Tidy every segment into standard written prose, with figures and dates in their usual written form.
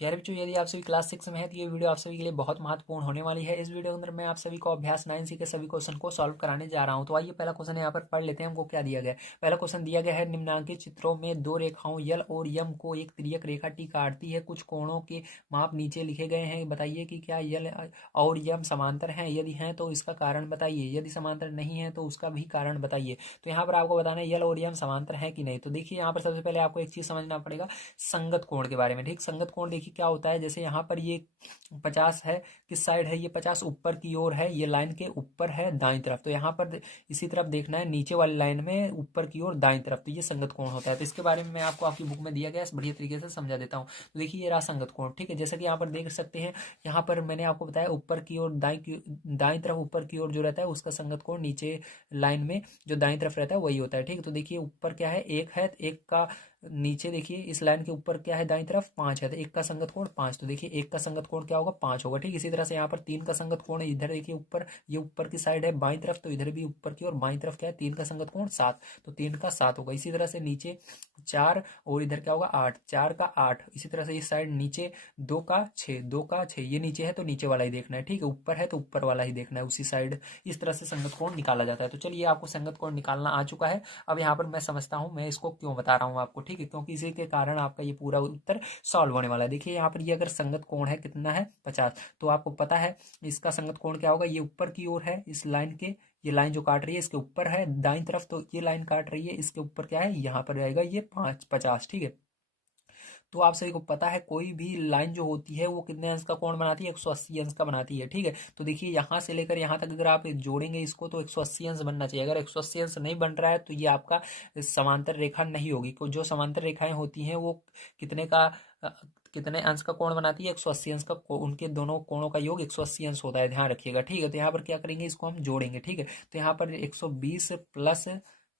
प्यारे बच्चों, यदि आप सभी क्लास 6 में है तो ये वीडियो आप सभी के लिए बहुत महत्वपूर्ण होने वाली है। इस वीडियो के अंदर मैं आप सभी को अभ्यास 9C के सभी क्वेश्चन को सॉल्व कराने जा रहा हूं। तो आइए पहला क्वेश्चन यहाँ पर पढ़ लेते हैं। हमको क्या दिया गया है। पहला क्वेश्चन दिया गया है, निम्नांकित चित्रों में दो रेखाओं यल और यम को एक तिर्यक रेखा टी काटती है। कुछ कोणों के माप नीचे लिखे गए हैं। बताइए कि क्या यल और यम समांतर हैं। यदि हैं तो इसका कारण बताइए। यदि समांतर नहीं है तो उसका भी कारण बताइए। तो यहाँ पर आपको बताना है यल और यम समांतर है कि नहीं। तो देखिए यहाँ पर सबसे पहले आपको एक चीज समझना पड़ेगा संगत कोण के बारे में। ठीक, संगत कोण देखिए क्या होता है। जैसे यहाँ पर ये 50 है, किस साइड है, ये 50 ऊपर की ओर है, ये लाइन के ऊपर है दाईं तरफ। तो यहाँ पर इसी तरफ देखना है, नीचे वाली लाइन में ऊपर की ओर दाईं तरफ। तो ये संगत कोण होता है। तो इसके बारे में मैं आपको आपकी बुक में दिया गया बढ़िया तरीके से समझा देता हूँ। तो देखिए ये रहा संगत कोण। ठीक है, जैसा कि यहाँ पर देख सकते हैं, यहाँ पर मैंने आपको बताया ऊपर की ओर दाईं तरफ ऊपर की ओर जो रहता है उसका संगत कोण नीचे लाइन में जो दाईं तरफ रहता है वही होता है। ठीक है, तो देखिए ऊपर क्या है, एक है, एक का नीचे देखिए इस लाइन के ऊपर क्या है, दाईं तरफ 5 है, तो एक का संगत कोण 5। तो देखिए एक का संगत कोण क्या होगा, 5 होगा। ठीक, इसी तरह से यहाँ पर 3 का संगत कोण है। इधर देखिए ऊपर, ये ऊपर की साइड है बाईं तरफ, तो इधर भी ऊपर की और बाईं तरफ क्या है, 3 का संगत कोण 7, तो 3 का 7 होगा। इसी तरह से नीचे 4 और इधर क्या होगा 8, 4 का 8। इसी तरह से इस साइड नीचे 2 का 6, 2 का 6, ये नीचे है तो नीचे वाला ही देखना है। ठीक है, ऊपर है तो ऊपर वाला ही देखना है उसी साइड। इस तरह से संगत कोण निकाला जाता है। तो चलिए आपको संगत कोण निकालना आ चुका है। अब यहाँ पर मैं समझता हूँ मैं इसको क्यों बता रहा हूँ आपको। ठीक है, क्योंकि इसी के कारण आपका ये पूरा उत्तर सॉल्व होने वाला है। देखिए यहाँ पर ये अगर संगत कोण है कितना है 50, तो आपको पता है इसका संगत कोण क्या होगा। ये ऊपर की ओर है इस लाइन के, ये लाइन जो काट रही है इसके ऊपर है दाईं तरफ, तो ये लाइन काट रही है इसके ऊपर क्या है, यहाँ पर रहेगा ये 50। ठीक है, तो आप सभी को पता है कोई भी लाइन जो होती है वो कितने अंश का कोण बनाती है, 180 अंश का बनाती है। ठीक है, तो देखिए यहाँ से लेकर यहाँ तक अगर आप जोड़ेंगे इसको तो 180 अंश बनना चाहिए। अगर 180 अंश नहीं बन रहा है तो ये आपका समांतर रेखा नहीं होगी। जो समांतर रेखाएं होती हैं वो कितने का अ, कितने अंश का कोण बनाती है, 180 अंश का। उनके दोनों कोणों का योग 180 अंश होता है, ध्यान रखिएगा। ठीक है, तो यहाँ पर क्या करेंगे, इसको हम जोड़ेंगे। ठीक है, तो यहाँ पर 120 प्लस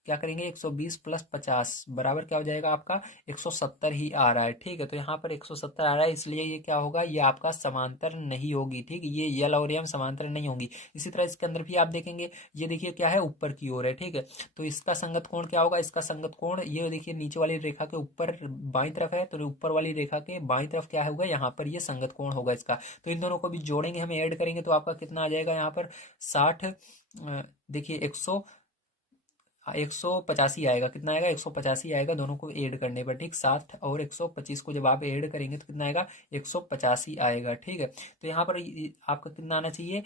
क्या करेंगे, 120 प्लस 50 बराबर क्या हो जाएगा आपका 170 ही आ रहा है। ठीक है, तो यहाँ पर 170 आ रहा है, इसलिए ये क्या होगा, ये आपका समांतर नहीं होगी। ठीक है, ये यल और यम समांतर नहीं होंगी। इसी तरह इसके अंदर भी आप देखेंगे, ये देखिए क्या है, ऊपर की ओर है। ठीक है, तो इसका संगत कोण क्या होगा, इसका संगत कोण ये देखिए नीचे वाली रेखा के ऊपर बाईं तरफ है, तो ऊपर वाली रेखा के बाईं तरफ क्या होगा, यहाँ पर ये संगत कोण होगा इसका। तो इन दोनों को भी जोड़ेंगे, हम ऐड करेंगे तो आपका कितना आ जाएगा यहाँ पर 60। देखिए 185 आएगा। कितना आएगा, 185 आएगा दोनों को ऐड करने पर। ठीक, 60 और 125 को जब आप ऐड करेंगे तो कितना आएगा, 185 आएगा। ठीक है, तो यहाँ पर आपका कितना आना चाहिए,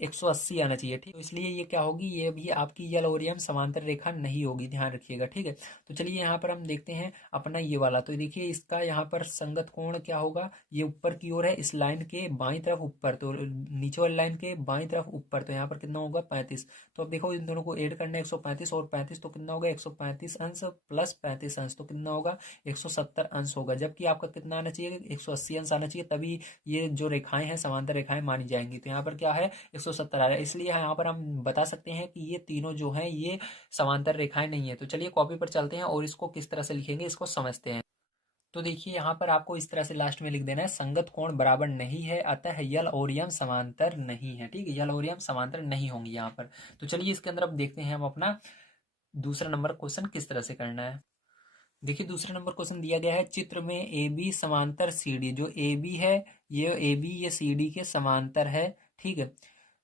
180 आना चाहिए। ठीक, तो इसलिए ये क्या होगी, ये भी आपकी यल और यम समांतर रेखा नहीं होगी, ध्यान रखिएगा। ठीक है, तो चलिए यहाँ पर हम देखते हैं अपना ये वाला। तो देखिए इसका यहाँ पर संगत कोण क्या होगा, ये ऊपर की ओर है इस लाइन के बाईं तरफ ऊपर, तो नीचे वाली लाइन के बाईं तरफ ऊपर, तो यहाँ पर कितना होगा 35। तो अब देखो इन दोनों को ऐड करना है, 135 और 35, तो कितना होगा 135 अंश प्लस 35 अंश, तो कितना होगा 170 अंश होगा। जबकि आपका कितना आना चाहिए, 180 अंश आना चाहिए, तभी ये जो रेखाएं हैं समांतर रेखाएं मानी जाएंगी। तो यहाँ पर क्या है, 170 आ रहा है, इसलिए यहाँ पर हम बता सकते हैं कि ये तीनों जो हैं ये समांतर रेखाएं नहीं है। तो चलिए कॉपी पर चलते हैं और इसको किस तरह से लिखेंगे इसको समझते हैं। तो देखिए यहाँ पर आपको इस तरह से लास्ट में लिख देना है, संगत कोण बराबर नहीं है, अतः यल और यम समांतर नहीं है। ठीक है, यल और यम समांतर नहीं होंगे यहाँ पर। तो चलिए इसके अंदर अब देखते हैं हम अपना दूसरा नंबर क्वेश्चन किस तरह से करना है। देखिए दूसरे नंबर क्वेश्चन दिया गया है, चित्र में ए बी समांतर सी डी। जो ए बी है, ये ए बी ये सी डी के समांतर है। ठीक है,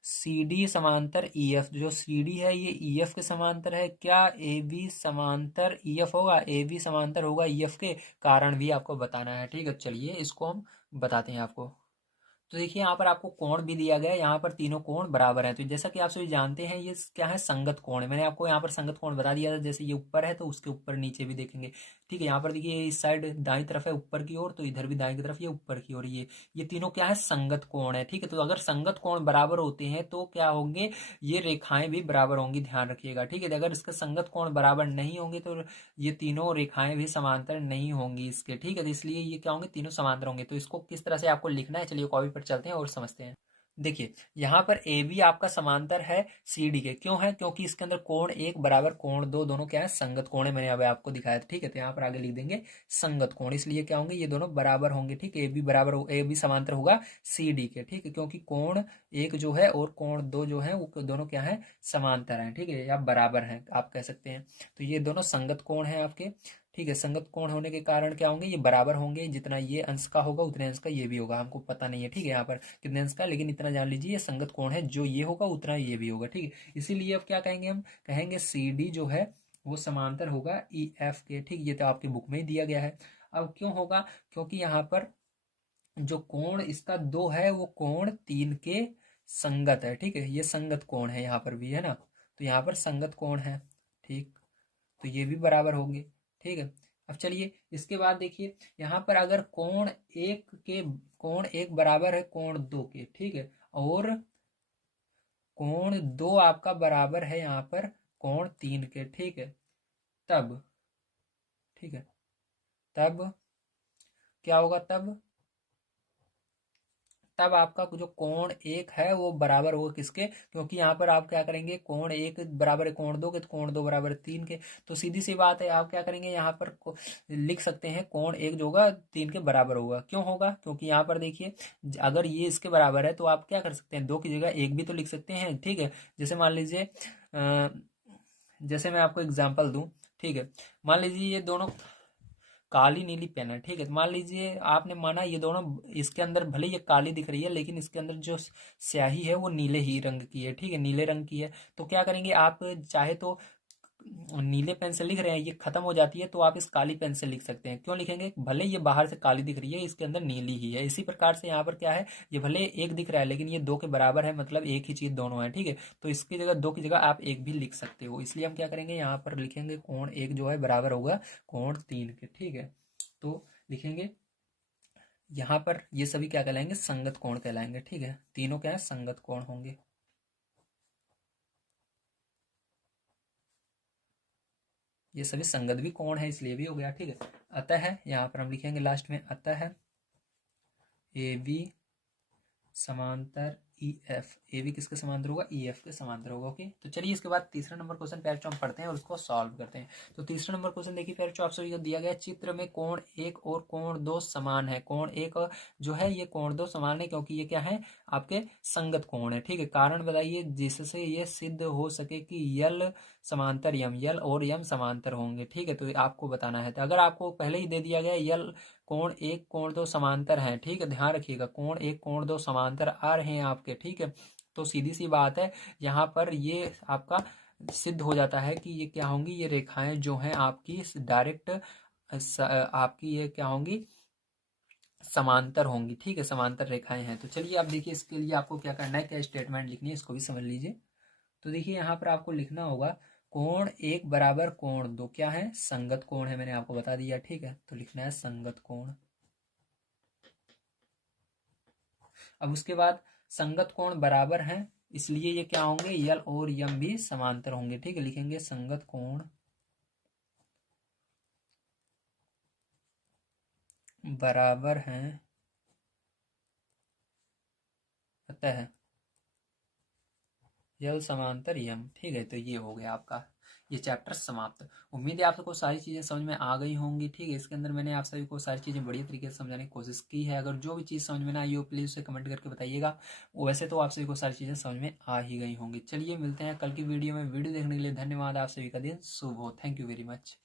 सी डी समांतर ई एफ, जो सी डी है ये ई एफ के समांतर है। क्या ए बी समांतर ई एफ होगा, ए बी समांतर होगा ई एफ के, कारण भी आपको बताना है। ठीक है, चलिए इसको हम बताते हैं आपको। तो देखिए यहाँ पर आपको कोण भी दिया गया है, यहाँ पर तीनों कोण बराबर हैं। तो जैसा कि आप सभी जानते हैं ये क्या है, संगत कोण है। मैंने आपको यहाँ पर संगत कोण बता दिया था, जैसे ये ऊपर है तो उसके ऊपर नीचे भी देखेंगे। ठीक है, यहाँ पर देखिए इस साइड दाईं तरफ है ऊपर की ओर, तो इधर भी दाईं की तरफ ये ऊपर की ओर, ये तीनों क्या है, संगत कोण है। ठीक है, तो अगर संगत कोण बराबर होते हैं तो क्या होंगे, ये रेखाएं भी बराबर होंगी, ध्यान रखिएगा। ठीक है, अगर इसका संगत कोण बराबर नहीं होंगे तो ये तीनों रेखाएं भी समांतर नहीं होंगी इसके। ठीक है, तो इसलिए ये क्या होंगे, तीनों समांतर होंगे। तो इसको किस तरह से आपको लिखना है, चलिए कॉपी पर चलते हैं और समझते हैं। देखिए यहाँ पर ए बी आपका समांतर है सी डी के। क्यों है, क्योंकि इसके अंदर कोण एक बराबर कोण दो दोनों क्या है, संगत कोण है। मैंने अभी आपको दिखाया था। ठीक है, तो यहाँ पर आगे लिख देंगे संगत कोण, इसलिए क्या होंगे, ये दोनों बराबर होंगे। ठीक है, ए बी बराबर, ए बी समांतर होगा सी डी के। ठीक है, क्योंकि कोण एक जो है और कोण दो जो है वो दोनों क्या है, समांतर हैं। ठीक है, या बराबर हैं आप कह सकते हैं। तो ये दोनों संगत कोण है आपके। ठीक है। संगत कोण होने के कारण क्या होंगे, ये बराबर होंगे, जितना ये अंश का होगा उतने अंश का ये भी होगा। हमको पता नहीं है, ठीक है, यहाँ पर कितने अंश का, लेकिन इतना जान लीजिए ये संगत कोण है, जो ये होगा उतना ये भी होगा, ठीक है। इसीलिए अब क्या कहेंगे, हम कहेंगे सी डी जो है वो समांतर होगा ई एफ के, ठीक। ये तो आपकी बुक में ही दिया गया है। अब क्यों होगा, क्योंकि यहाँ पर जो कोण इसका 2 है वो कोण 3 के संगत है, ठीक है। ये संगत कोण है, यहाँ पर भी है ना, तो यहाँ पर संगत कोण है, ठीक। तो ये भी बराबर होंगे, ठीक है। अब चलिए इसके बाद देखिए, यहाँ पर अगर कोण एक बराबर है कोण 2 के, ठीक है, और कोण 2 आपका बराबर है यहाँ पर कोण 3 के, ठीक है, तब, ठीक है, तब क्या होगा, तब आपका जो कोण 1 है वो बराबर होगा किसके, क्योंकि यहाँ पर आप क्या करेंगे, कोण 1 बराबर है कोण 2 के, तो कोण 2 बराबर है 3 के। तो सीधी सी बात है, आप क्या करेंगे, यहाँ पर लिख सकते हैं कोण 1 जो होगा 3 के बराबर होगा। क्यों होगा, क्योंकि यहाँ पर देखिए अगर ये इसके बराबर है तो आप क्या कर सकते हैं, 2 की जगह 1 भी तो लिख सकते हैं, ठीक है। जैसे मान लीजिए जैसे मैं आपको एग्जाम्पल दूं, ठीक है, मान लीजिए ये दोनों काली नीली पेन है, ठीक है। तो मान लीजिए आपने माना ये दोनों, इसके अंदर भले ये काली दिख रही है लेकिन इसके अंदर जो स्याही है वो नीले ही रंग की है, ठीक है, नीले रंग की है। तो क्या करेंगे आप, चाहे तो नीले पेन से लिख रहे हैं, ये खत्म हो जाती है तो आप इस काली पेन से लिख सकते हैं। क्यों लिखेंगे, भले ये बाहर से काली दिख रही है इसके अंदर नीली ही है। इसी प्रकार से यहाँ पर क्या है, ये भले 1 दिख रहा है लेकिन ये 2 के बराबर है, मतलब एक ही चीज दोनों है, ठीक है। तो इसकी जगह 2 की जगह आप 1 भी लिख सकते हो। इसलिए हम क्या करेंगे, यहाँ पर लिखेंगे कोण 1 जो है बराबर होगा कोण 3 के, ठीक है। तो लिखेंगे यहाँ पर ये सभी क्या कहलाएंगे, संगत कोण कहलाएंगे, ठीक है। तीनों क्या है, संगत कोण होंगे। ये सभी संगत भी कोण है इसलिए भी हो गया, ठीक है। अतः यहाँ पर हम लिखेंगे लास्ट में, अतः ए बी समांतर ई एफ, ए बी किसके समांतर होगा, ई एफ के समांतर होगा, ओके। तो चलिए इसके बाद तीसरा नंबर क्वेश्चन पैर हम पढ़ते हैं और उसको सॉल्व करते हैं। तो तीसरा नंबर क्वेश्चन देखिए पैर आप सभी को दिया गया चित्र में कोण 1 और कोण 2 समान है। कोण 1 जो है ये कोण 2 समान है क्योंकि ये क्या है, आपके संगत कोण है, ठीक है। कारण बताइए जिससे ये सिद्ध हो सके कि यल समांतर यम, यल और यम समांतर होंगे, ठीक है। तो आपको बताना है, तो अगर आपको पहले ही दे दिया गया यल कोण 1 कोण 2 समांतर हैं, ठीक है, ध्यान रखिएगा कोण 1 कोण 2 समांतर आ रहे हैं आपके, ठीक है। तो सीधी सी बात है, यहाँ पर ये आपका सिद्ध हो जाता है कि ये क्या होंगी, ये रेखाएं जो हैं आपकी डायरेक्ट आपकी ये क्या होंगी, समांतर होंगी, ठीक है, समांतर रेखाएं हैं। तो चलिए आप देखिए इसके लिए आपको क्या करना है, क्या स्टेटमेंट लिखनी है इसको भी समझ लीजिए। तो देखिए यहाँ पर आपको लिखना होगा कोण 1 बराबर कोण 2 क्या है, संगत कोण है, मैंने आपको बता दिया, ठीक है। तो लिखना है संगत कोण। अब उसके बाद संगत कोण बराबर हैं, इसलिए ये क्या होंगे, यल और यम भी समांतर होंगे, ठीक है। लिखेंगे संगत कोण बराबर हैं, अतः यल समांतर यम, ठीक है। तो ये हो गया आपका ये चैप्टर समाप्त। उम्मीद है आप सबको सारी चीज़ें समझ में आ गई होंगी, ठीक है। इसके अंदर मैंने आप सभी को सारी चीज़ें बढ़िया तरीके से समझाने की कोशिश की है। अगर जो भी चीज़ समझ में ना आई हो प्लीज़ उसे कमेंट करके बताइएगा। वैसे तो आप सभी को सारी चीज़ें समझ में आ ही गई होंगी। चलिए मिलते हैं कल की वीडियो में। वीडियो देखने के लिए धन्यवाद। आप सभी का दिन शुभ हो। Thank you very much.